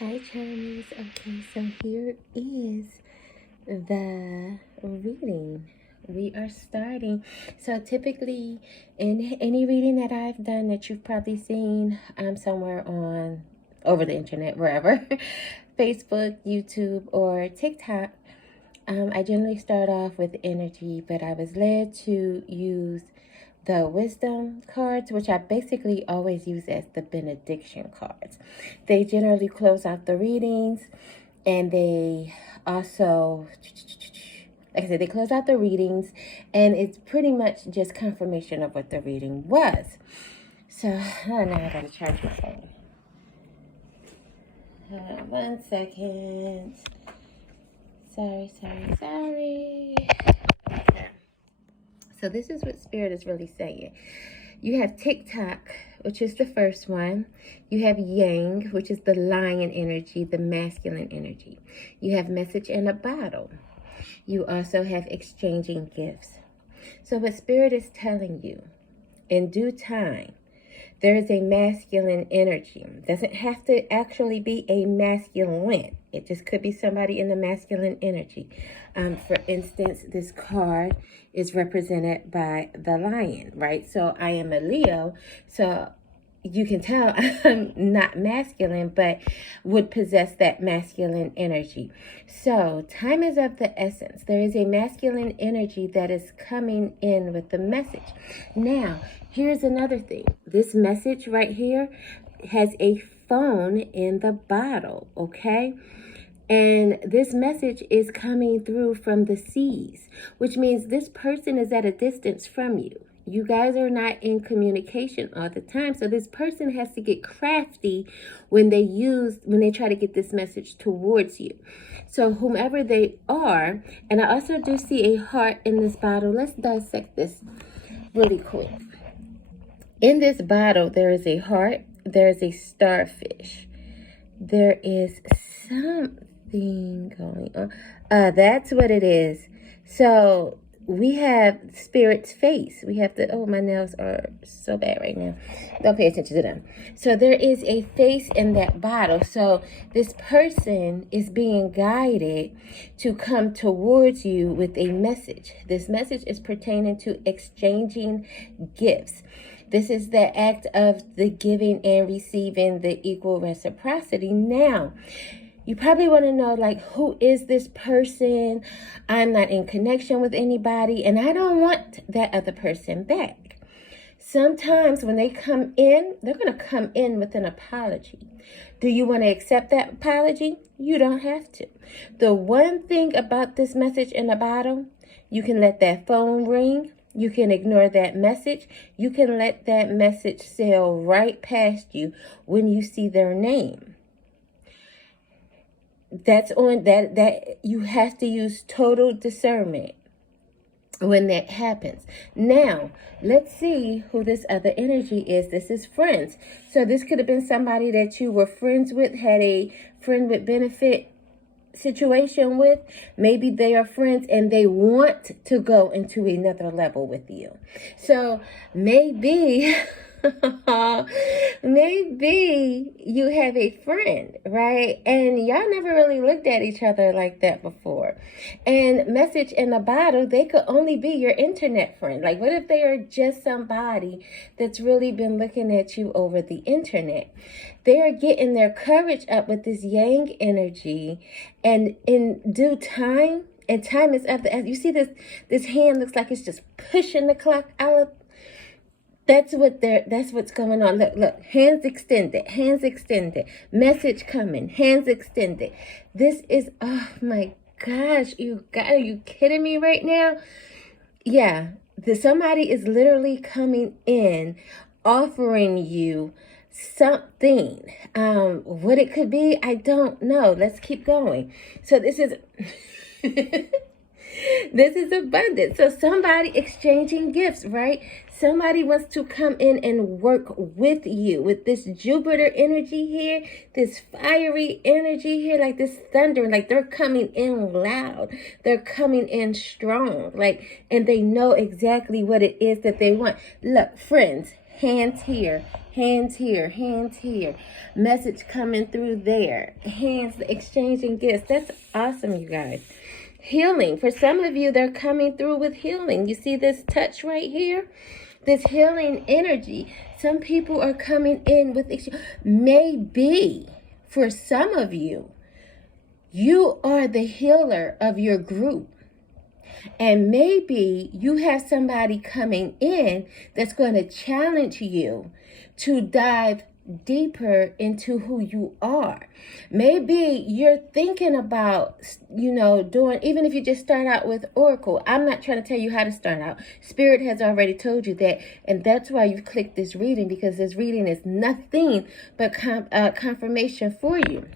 Hi, Chinese. Okay, so here is the reading. We are starting. So typically, in any reading that I've done that you've probably seen, I'm somewhere on over the internet, wherever, Facebook, YouTube, or TikTok. I generally start off with energy, but I was led to use the wisdom cards, which I basically always use as the benediction cards. They generally close out the readings, and they also, like I said, they close out the readings, and it's pretty much just confirmation of what the reading was. So, now I gotta charge my phone. Hold on 1 second. Sorry. Okay. So this is what Spirit is really saying. You have TikTok, which is the first one. You have Yang, which is the lion energy, the masculine energy. You have message in a bottle. You also have exchanging gifts. So what Spirit is telling you, in due time, there is a masculine energy. It doesn't have to actually be a masculine. It just could be somebody in the masculine energy. For instance, this card is represented by the lion, right? So I am a Leo. So you can tell I'm not masculine, but would possess that masculine energy. So time is of the essence. There is a masculine energy that is coming in with the message. Now, here's another thing. This message right here has a phone in the bottle, okay? And this message is coming through from the seas, which means this person is at a distance from you. You guys are not in communication all the time. So this person has to get crafty when they try to get this message towards you. So whomever they are, and I also do see a heart in this bottle. Let's dissect this really quick. In this bottle, there is a heart, there is a starfish, there is something going on. That's what it is. So we have Spirit's face. We have oh, my nails are so bad right now. Don't pay attention to them. So there is a face in that bottle. So this person is being guided to come towards you with a message. This message is pertaining to exchanging gifts. This is the act of the giving and receiving, the equal reciprocity. Now, you probably want to know, like, who is this person? I'm not in connection with anybody, and I don't want that other person back. Sometimes when they come in, they're going to come in with an apology. Do you want to accept that apology? You don't have to. The one thing about this message in the bottle, you can let that phone ring. You can ignore that message. You can let that message sail right past you when you see their name. That's on that you have to use total discernment when that happens. Now, let's see who this other energy is. This is friends. So this could have been somebody that you were friends with, had a friend with benefit situation with. Maybe they are friends and they want to go into another level with you. So maybe maybe you have a friend, right? And y'all never really looked at each other like that before. And message in a bottle, they could only be your internet friend. Like, what if they are just somebody that's really been looking at you over the internet? They are getting their courage up with this yang energy, and in due time, and time is of the essence. You see this hand looks like it's just pushing the clock out. That's what's going on. Look, hands extended, message coming, hands extended. This is, oh my gosh, are you kidding me right now? Yeah, somebody is literally coming in, offering you something. What it could be, I don't know. Let's keep going. So this is this is abundance. So somebody exchanging gifts, right? Somebody wants to come in and work with you with this Jupiter energy here, this fiery energy here, like this thunder, like they're coming in loud. They're coming in strong, like, and they know exactly what it is that they want. Look, friends, Hands here, hands here, hands here. Message coming through there. Hands exchanging gifts. That's awesome, you guys. Healing. For some of you, they're coming through with healing. You see this touch right here? This healing energy. Some people are coming in with, maybe for some of you, you are the healer of your group. And maybe you have somebody coming in that's going to challenge you to dive deeper into who you are. Maybe you're thinking about, doing, even if you just start out with Oracle. I'm not trying to tell you how to start out. Spirit has already told you that. And that's why you've clicked this reading, because this reading is nothing but confirmation for you.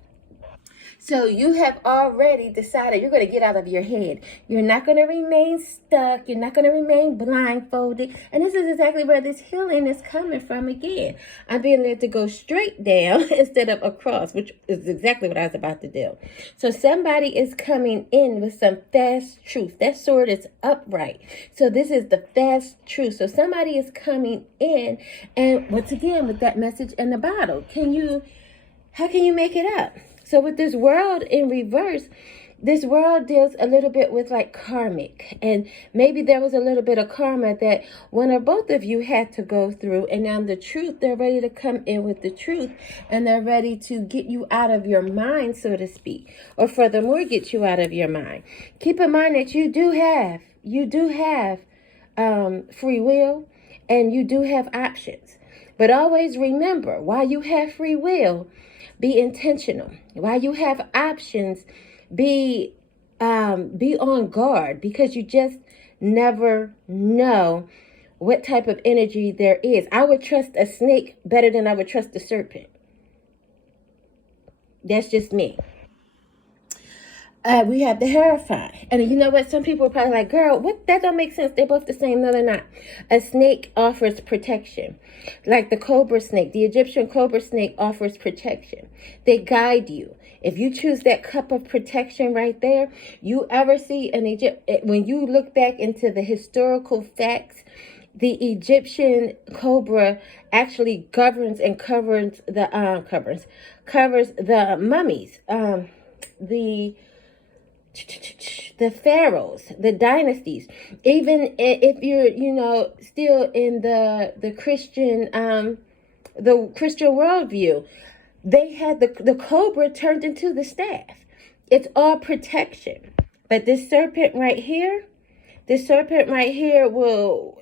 So you have already decided you're going to get out of your head. You're not going to remain stuck. You're not going to remain blindfolded. And this is exactly where this healing is coming from again. I'm being led to go straight down instead of across, which is exactly what I was about to do. So somebody is coming in with some fast truth. That sword is upright. So this is the fast truth. So somebody is coming in, and once again, with that message in the bottle, how can you make it up? So with this world in reverse, this world deals a little bit with like karmic. And maybe there was a little bit of karma that one or both of you had to go through. And now the truth, they're ready to come in with the truth. And they're ready to get you out of your mind, so to speak. Or furthermore, get you out of your mind. Keep in mind that you do have free will, and you do have options. But always remember, while you have free will, be intentional. While you have options, be on guard, because you just never know what type of energy there is. I would trust a snake better than I would trust a serpent. That's just me. We have the Terrify. And you know what? Some people are probably like, girl, what? That don't make sense. They're both the same. No, they're not. A snake offers protection. Like the cobra snake. The Egyptian cobra snake offers protection. They guide you. If you choose that cup of protection right there, you ever see an when you look back into the historical facts, the Egyptian cobra actually governs and covers the mummies, the pharaohs, the dynasties. Even if you're, still in the Christian worldview, they had the cobra turned into the staff. It's all protection. But this serpent right here will.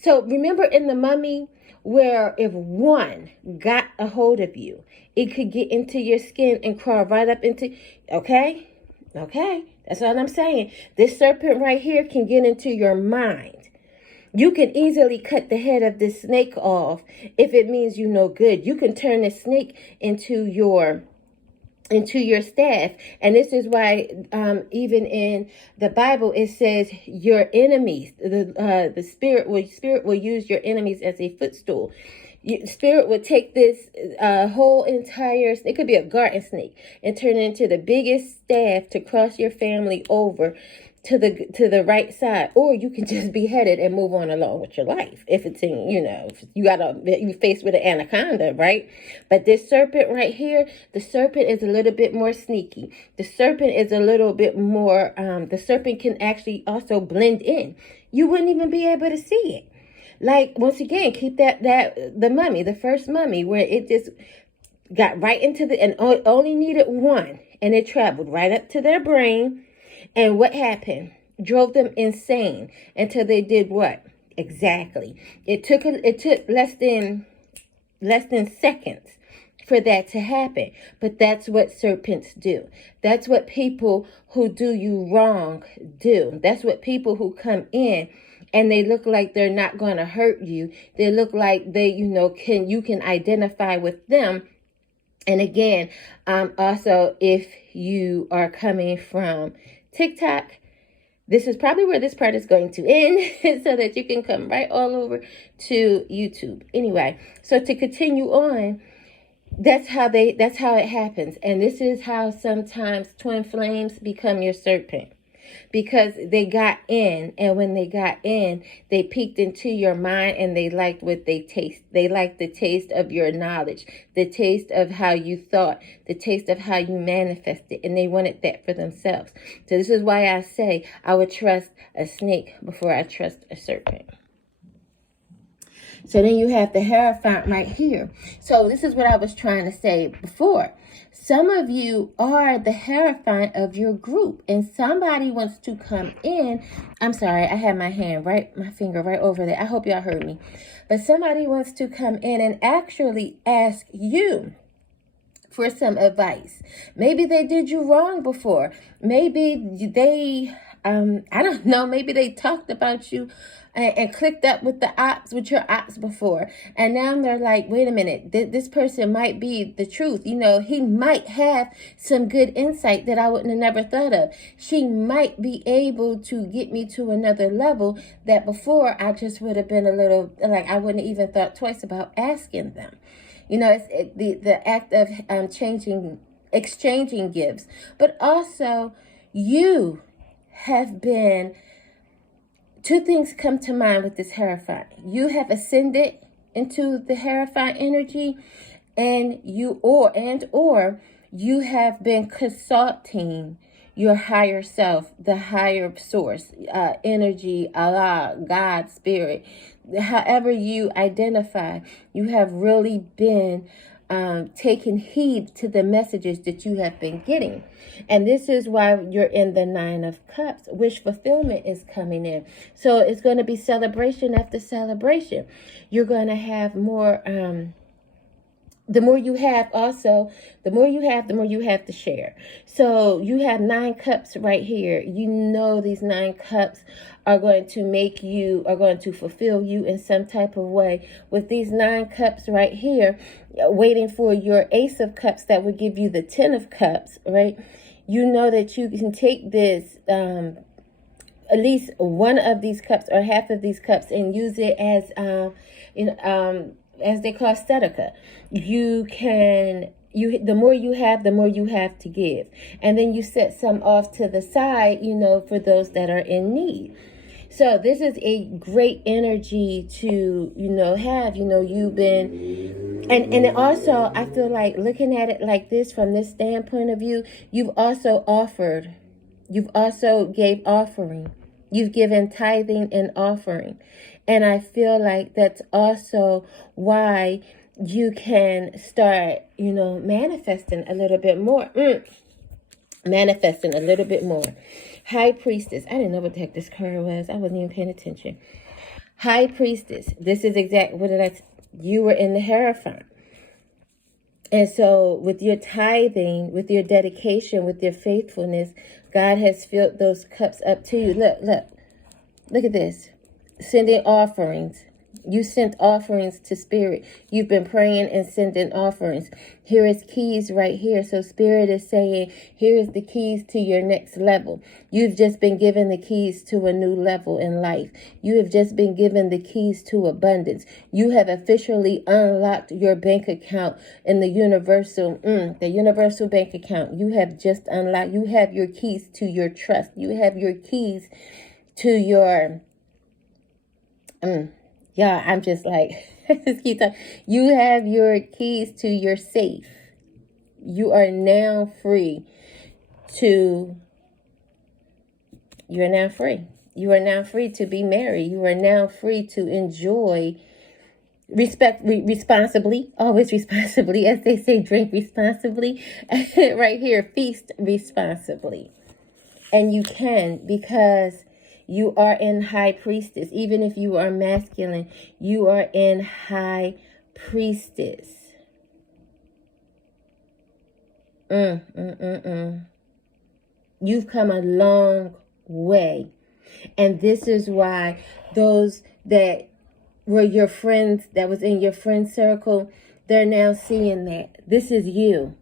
So remember in the mummy, where if one got a hold of you, it could get into your skin and crawl right up into. Okay, that's all I'm saying. This serpent right here can get into your mind. You can easily cut the head of this snake off if it means you no good. You can turn the snake into your staff. And this is why even in the Bible it says your enemies, the spirit will use your enemies as a footstool. Spirit would take this whole entire, it could be a garden snake, and turn it into the biggest staff to cross your family over to the right side. Or you can just be headed and move on along with your life. If it's in, if you faced with an anaconda, right? But this serpent right here, the serpent is a little bit more sneaky. The serpent is a little bit more, the serpent can actually also blend in. You wouldn't even be able to see it. Like, once again, keep the mummy, the first mummy, where it just got right into and only needed one, and it traveled right up to their brain. And what happened? Drove them insane until they did what? Exactly. It took less than seconds for that to happen. But that's what serpents do. That's what people who do you wrong do. That's what people who come in and they look like they're not going to hurt you. They look like they, you can identify with them. And again, also, if you are coming from TikTok, this is probably where this part is going to end so that you can come right all over to YouTube. Anyway, so to continue on, that's how it happens. And this is how sometimes twin flames become your serpent. because they got in, and when they got in, they peeked into your mind and they liked what they taste. They liked the taste of your knowledge, the taste of how you thought, the taste of how you manifested, and they wanted that for themselves. So this is why I say I would trust a snake before I trust a serpent. So then you have the Hierophant right here. So this is what I was trying to say before. Some of you are the Hierophant of your group, and somebody wants to come in. I'm sorry, I had my finger right over there. I hope y'all heard me. But somebody wants to come in and actually ask you for some advice. Maybe they did you wrong before. Maybe they, I don't know, maybe they talked about you and clicked up with your ops before. And now they're like, wait a minute, this person might be the truth. You know, he might have some good insight that I wouldn't have never thought of. She might be able to get me to another level that before I just would have been a little, like I wouldn't have even thought twice about asking them. You know, it's the act of exchanging gifts. But also, you have been, two things come to mind with this Hierophant. You have ascended into the Hierophant energy, and or you have been consulting your higher self, the higher source, energy, Allah, God, spirit. However you identify, you have really been taking heed to the messages that you have been getting. And this is why you're in the Nine of Cups. Wish fulfillment is coming in. So it's going to be celebration after celebration. You're going to have more, the more you have also, the more you have to share. So you have 9 cups right here. You know these 9 cups are going to fulfill you in some type of way. With these 9 cups right here, waiting for your Ace of Cups that would give you the 10 of Cups, right? You know that you can take this, at least one of these cups or half of these cups, and use it as, as they call tzedakah. The more you have, the more you have to give. And then you set some off to the side, for those that are in need. So this is a great energy to, have, you've been, and also I feel like looking at it like this, from this standpoint of view, you've also gave offering. You've given tithing and offering. And I feel like that's also why you can start, manifesting a little bit more. Manifesting a little bit more. High Priestess. I didn't know what the heck this card was. I wasn't even paying attention. High Priestess. This is exactly you were in the Hierophant. And so with your tithing, with your dedication, with your faithfulness, God has filled those cups up to you. Look at this. Sending offerings. You sent offerings to Spirit. You've been praying and sending offerings. Here is keys right here. So Spirit is saying, here is the keys to your next level. You've just been given the keys to a new level in life. You have just been given the keys to abundance. You have officially unlocked your bank account in the universal bank account. You have just unlocked. You have your keys to your trust. You have your keys to your... Yeah, I'm just like, just keep talking. You have your keys to your safe. You are now free You are now free to be married. You are now free to enjoy responsibly, always responsibly. As they say, drink responsibly. Right here, feast responsibly. And you can, because you are in High Priestess. Even if you are masculine, you are in High Priestess. You've come a long way. And this is why those that were your friends, that was in your friend circle, they're now seeing that. This is you.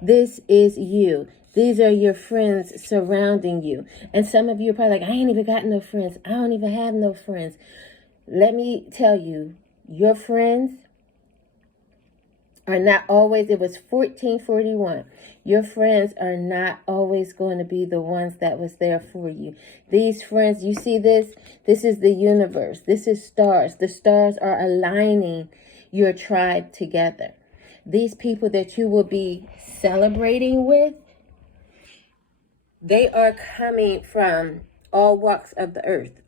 This is you. These are your friends surrounding you. And some of you are probably like, I ain't even got no friends. I don't even have no friends. Let me tell you, your friends are not always, it was 1441. Your friends are not always going to be the ones that was there for you. These friends, you see this? This is the universe. This is stars. The stars are aligning your tribe together. These people that you will be celebrating with, they are coming from all walks of the earth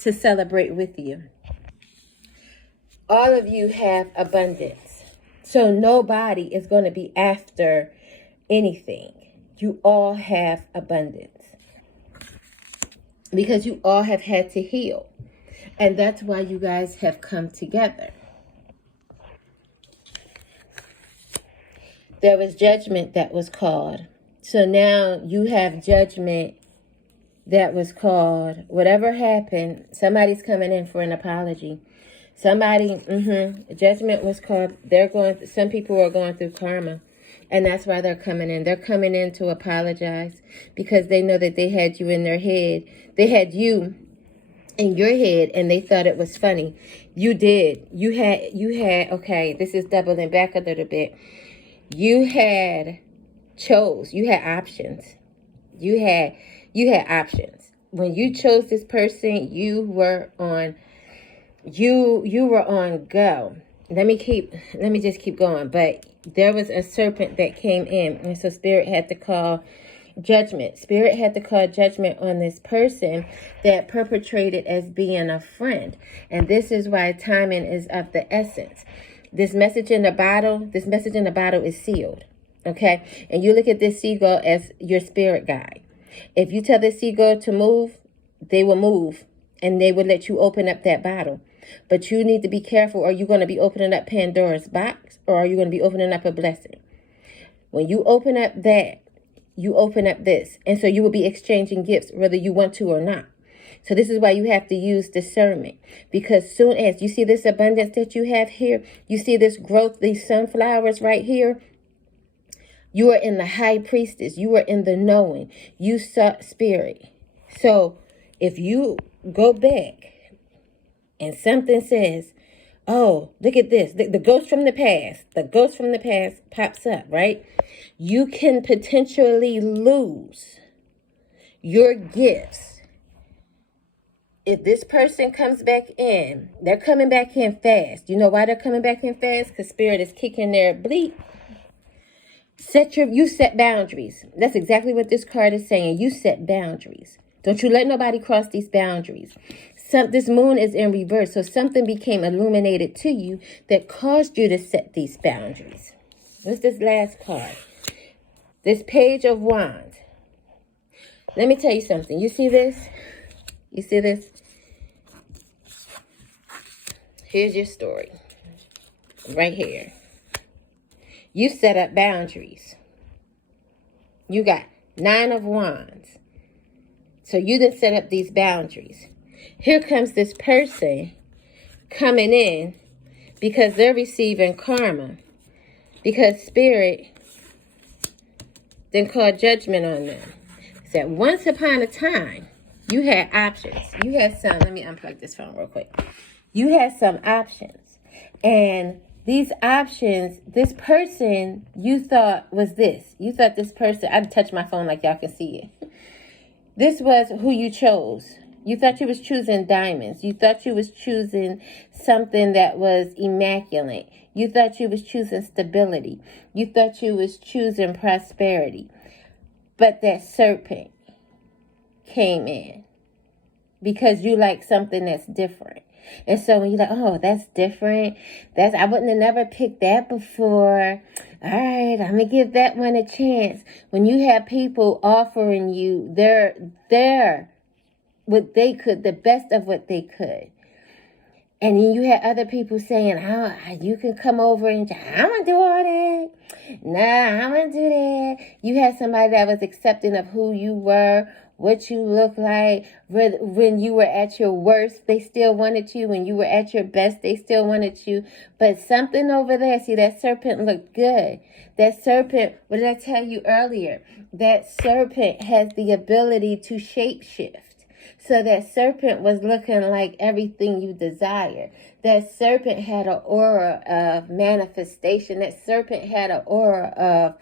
to celebrate with you. All of you have abundance. So nobody is going to be after anything. You all have abundance. Because you all have had to heal. And that's why you guys have come together. There was judgment that was called. So now you have judgment that was called. Whatever happened, somebody's coming in for an apology. Somebody, judgment was called. Some people are going through karma. And that's why they're coming in. They're coming in to apologize because they know that they had you in their head. They had you in your head and they thought it was funny. You did. You had, okay, this is doubling back a little bit. You had options. You had options. When you chose this person, you were on go. Let me just keep going. But there was a serpent that came in. And so Spirit had to call judgment. Spirit had to call judgment on this person that perpetrated as being a friend. And this is why timing is of the essence. This message in the bottle is sealed. Okay? And you look at this seagull as your spirit guide. If you tell this seagull to move, they will move. And they will let you open up that bottle. But you need to be careful. Are you going to be opening up Pandora's box? Or are you going to be opening up a blessing? When you open up that, you open up this. And so you will be exchanging gifts, whether you want to or not. So this is why you have to use discernment. Because soon as you see this abundance that you have here, you see this growth, these sunflowers right here, you are in the high priestess. You are in the knowing. You sought spirit. So if you go back and something says, oh, look at this. The ghost from the past pops up, right? You can potentially lose your gifts. If this person comes back in, they're coming back in fast. You know why they're coming back in fast? Because Spirit is kicking their bleep. You set boundaries. That's exactly what this card is saying. You set boundaries. Don't you let nobody cross these boundaries. This moon is in reverse, so something became illuminated to you that caused you to set these boundaries. What's this last card? This Page of Wands. Let me tell you something. You see this? You see this? Here's your story. Right here. You set up boundaries. You got 9 of Wands. So you done set up these boundaries. Here comes this person coming in because they're receiving karma. Because Spirit then called judgment on them. Said once upon a time, you had options. You had some, let me unplug this phone real quick. You had some options. And these options, this person you thought was this. You thought this person, I touched my phone like y'all can see it. This was who you chose. You thought you was choosing diamonds. You thought you was choosing something that was immaculate. You thought you was choosing stability. You thought you was choosing prosperity. But that serpent came in because you like something that's different. And so when you're like, oh, that's different. I wouldn't have never picked that before. All right, I'm going to give that one a chance. When you have people offering you what they could, the best of what they could. And then you had other people saying, oh, you can come over and I'm going to do all that. Nah, I'm going to do that. You had somebody that was accepting of who you were, what you look like. When you were at your worst, they still wanted you. When you were at your best, they still wanted you. But something over there, see, that serpent looked good. That serpent, what did I tell you earlier? That serpent has the ability to shapeshift. So that serpent was looking like everything you desire. that serpent had an aura of manifestation. That serpent had an aura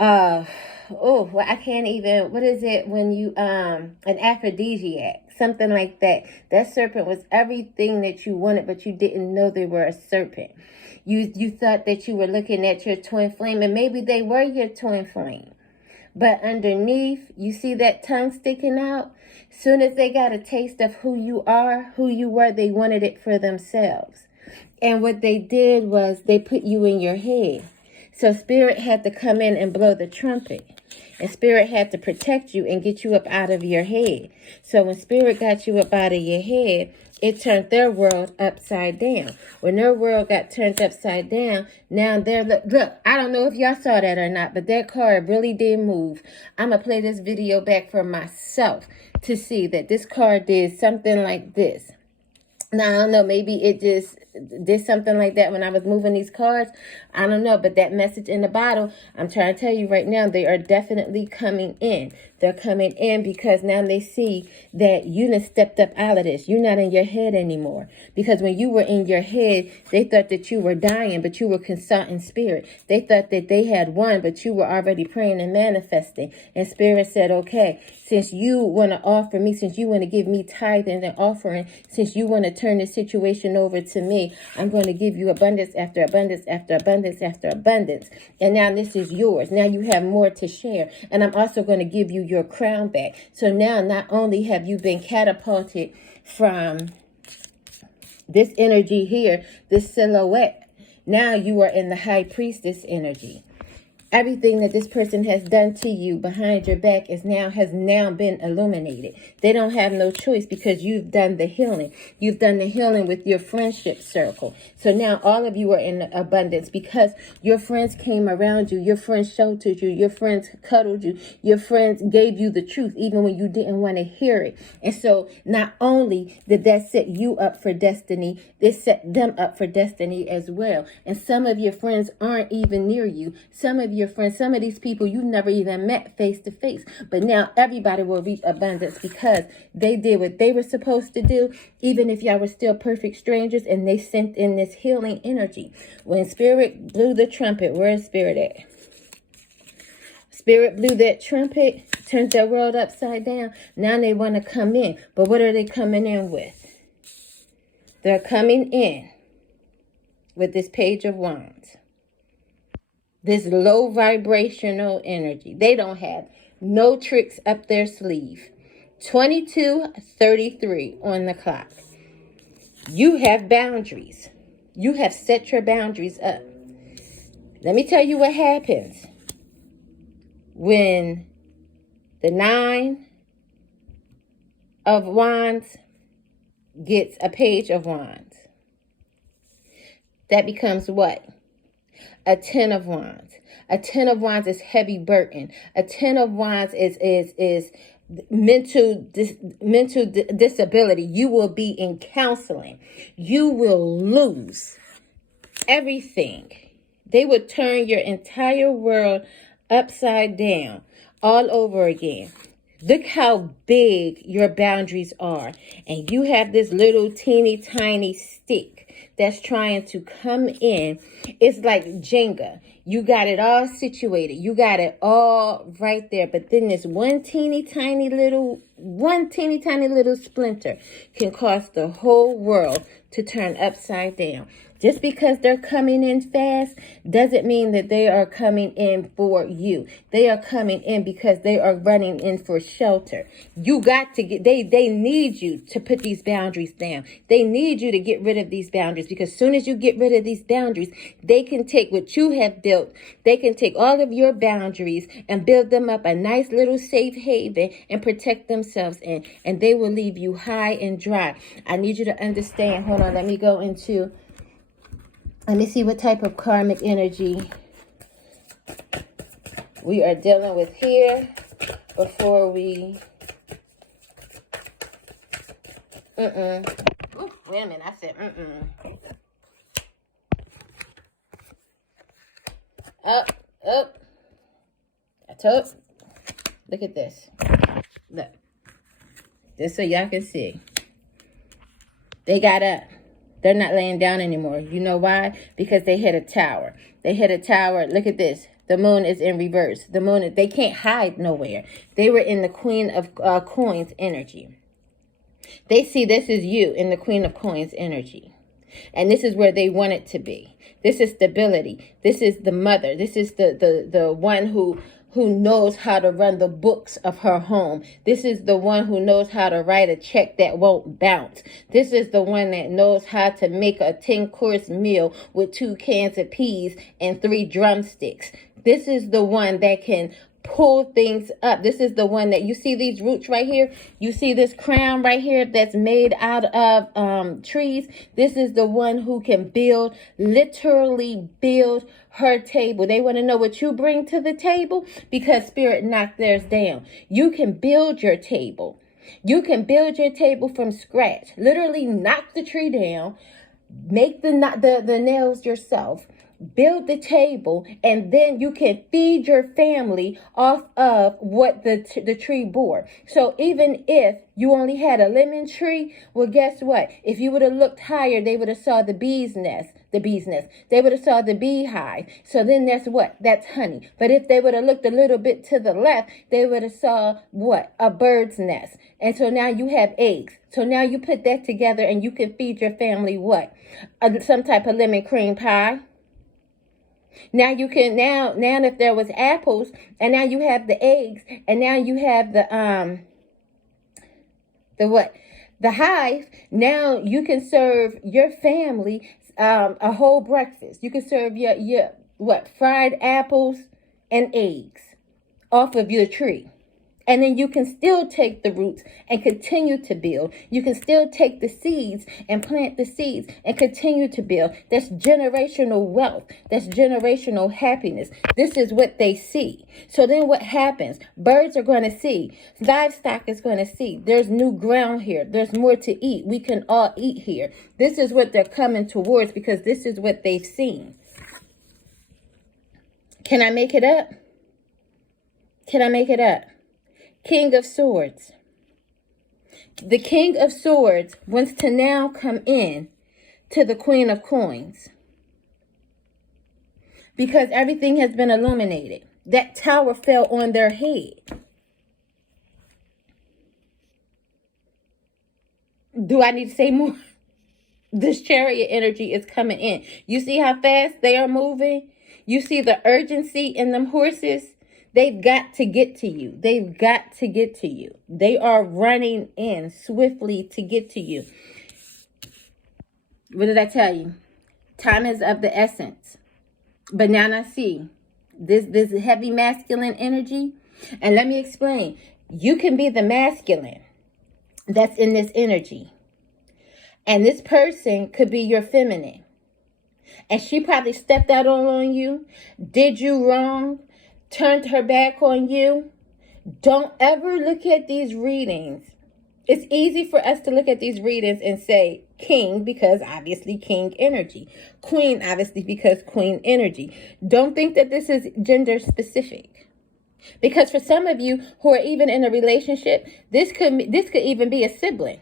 of well, I can't even, what is it when you, an aphrodisiac, something like that. That serpent was everything that you wanted, but you didn't know they were a serpent. You thought that you were looking at your twin flame, and maybe they were your twin flame. But underneath, you see that tongue sticking out? Soon as they got a taste of who you are, who you were, they wanted it for themselves. And what they did was they put you in your head. So Spirit had to come in and blow the trumpet. And Spirit had to protect you and get you up out of your head. So when Spirit got you up out of your head, it turned their world upside down. When their world got turned upside down, now they're, look, I don't know if y'all saw that or not, but that card really did move. I'm going to play this video back for myself to see that this card did something like this. Now, I don't know, maybe it just did something like that when I was moving these cards. I don't know, but that message in the bottle, I'm trying to tell you right now, they are definitely coming in. They're coming in because now they see that you done stepped up out of this. You're not in your head anymore. Because when you were in your head, they thought that you were dying, but you were consulting Spirit. They thought that they had won, but you were already praying and manifesting. And Spirit said, okay, since you want to offer me, since you want to give me tithing and offering, since you want to turn this situation over to me, I'm going to give you abundance after abundance after abundance after abundance. And now this is yours. Now you have more to share. And I'm also going to give you your crown back. So now not only have you been catapulted from this energy here, this silhouette, now you are in the high priestess energy. Everything that this person has done to you behind your back has now been illuminated. They don't have no choice because you've done the healing. You've done the healing with your friendship circle. So now all of you are in abundance because your friends came around you. Your friends sheltered you. Your friends cuddled you. Your friends gave you the truth even when you didn't want to hear it. And so not only did that set you up for destiny, it set them up for destiny as well. And some of your friends aren't even near you. Some of your friends, some of these people you never even met face to face, but now everybody will reach abundance because they did what they were supposed to do, even if y'all were still perfect strangers, and they sent in this healing energy. When Spirit blew the trumpet, where is Spirit at? Spirit blew that trumpet, turned their world upside down. Now they want to come in, but what are they coming in with? They're coming in with this Page of Wands. This low vibrational energy. They don't have no tricks up their sleeve. 22:33 on the clock. You have boundaries. You have set your boundaries up. Let me tell you what happens when the 9 of Wands gets a Page of Wands. That becomes what? A 10 of Wands. A 10 of Wands is heavy burden. A 10 of Wands is mental disability. You will be in counseling. You will lose everything. They will turn your entire world upside down all over again. Look how big your boundaries are. And you have this little teeny tiny stick that's trying to come in. It's like Jenga. You got it all situated. You got it all right there. But then this one teeny tiny little splinter can cause the whole world to turn upside down. Just because they're coming in fast doesn't mean that they are coming in for you. They are coming in because they are running in for shelter. You got to get, they need you to put these boundaries down. They need you to get rid of these boundaries because as soon as you get rid of these boundaries, they can take what you have built. They can take all of your boundaries and build them up a nice little safe haven and protect themselves in. And they will leave you high and dry. I need you to understand. Hold on, let me go into... Let me see what type of karmic energy we are dealing with here before we... Ooh, wait a minute, I said Up. I told... Look at this. Look. Just so y'all can see. They got up. They're not laying down anymore. You know why? Because they hit a tower. They hit a tower. Look at this. The moon is in reverse. The moon, they can't hide nowhere. They were in the Queen of Coins energy. They see this is you in the Queen of Coins energy. And this is where they want it to be. This is stability. This is the mother. This is the one who knows how to run the books of her home. This is the one who knows how to write a check that won't bounce. This is the one that knows how to make a 10-course meal with 2 cans of peas and 3 drumsticks. This is the one that can pull things up. This is the one that you see these roots right here. You see this crown right here that's made out of trees. This is the one who can build, literally build her table. They want to know what you bring to the table because Spirit knocked theirs down. You can build your table. You can build your table from scratch. Literally knock the tree down, make the nails yourself, build the table, and then you can feed your family off of what the tree bore. So even if you only had a lemon tree, well, guess what? If you would have looked higher, they would have saw the bee's nest. They would have saw the beehive. So then that's what? That's honey. But if they would have looked a little bit to the left, they would have saw what? A bird's nest. And so now you have eggs. So now you put that together and you can feed your family what? Some type of lemon cream pie. Now you can, now if there was apples, and now you have the eggs, and now you have the what? The hive. Now you can serve your family a whole breakfast. You can serve your what? Fried apples and eggs off of your tree. And then you can still take the roots and continue to build. You can still take the seeds and plant the seeds and continue to build. That's generational wealth. That's generational happiness. This is what they see. So then what happens? Birds are going to see. Livestock is going to see. There's new ground here. There's more to eat. We can all eat here. This is what they're coming towards because this is what they've seen. Can I make it up? Can I make it up? King of Swords. The King of Swords wants to now come in to the Queen of Coins because everything has been illuminated. That tower fell on their head. Do I need to say more? This Chariot energy is coming in. You see how fast they are moving? You see the urgency in them horses? They've got to get to you. They've got to get to you. They are running in swiftly to get to you. What did I tell you? Time is of the essence. But now I see this heavy masculine energy. And let me explain. You can be the masculine that's in this energy. And this person could be your feminine. And she probably stepped out on you, did you wrong, turned her back on you. Don't ever look at these readings. It's easy for us to look at these readings and say king because obviously king energy. Queen obviously because queen energy. Don't think that this is gender specific. Because for some of you who are even in a relationship, this could even be a sibling.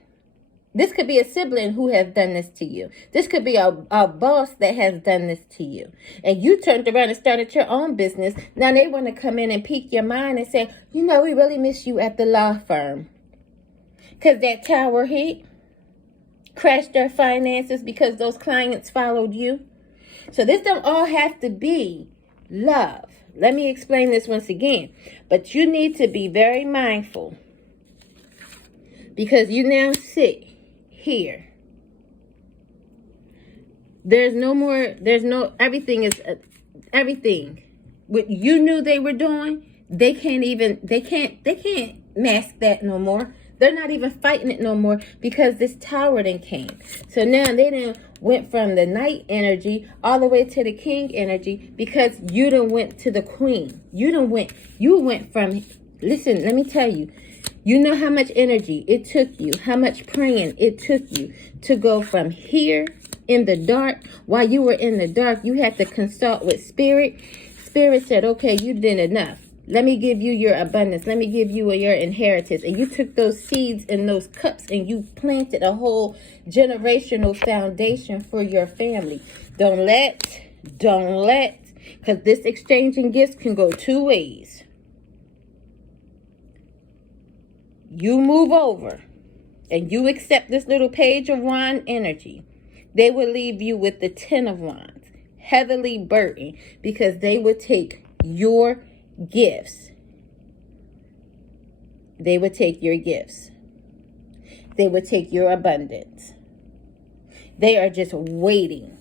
This could be a sibling who has done this to you. This could be a boss that has done this to you. And you turned around and started your own business. Now they want to come in and pique your mind and say, you know, we really miss you at the law firm. Because that tower hit, crashed their finances because those clients followed you. So this don't all have to be love. Let me explain this once again. But you need to be very mindful. Because you now sit here. Everything. What you knew they were doing, they can't mask that no more. They're not even fighting it no more because this tower then came. So now they done went from the knight energy all the way to the king energy because you done went to the queen. You went from, listen, let me tell you, you know how much energy it took you, how much praying it took you to go from here in the dark. While you were in the dark, you had to consult with Spirit. Spirit said, okay, you did enough. Let me give you your abundance. Let me give you your inheritance. And you took those seeds in those cups and you planted a whole generational foundation for your family. Don't let, because this exchanging gifts can go two ways. You move over and you accept this little Page of Wands energy. They will leave you with the 10 of Wands, heavily burdened, because they would take your gifts. They would take your gifts. They would take your abundance. They are just waiting.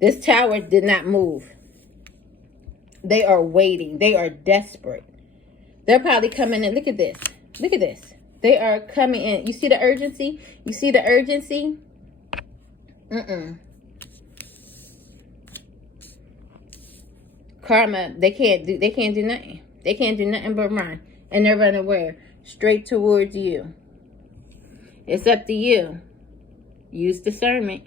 This tower did not move. They are waiting. They are desperate. They're probably coming in. Look at this. Look at this. They are coming in. You see the urgency? You see the urgency? Karma, they can't do nothing. They can't do nothing but run. And they're running where? Straight towards you. It's up to you. Use discernment.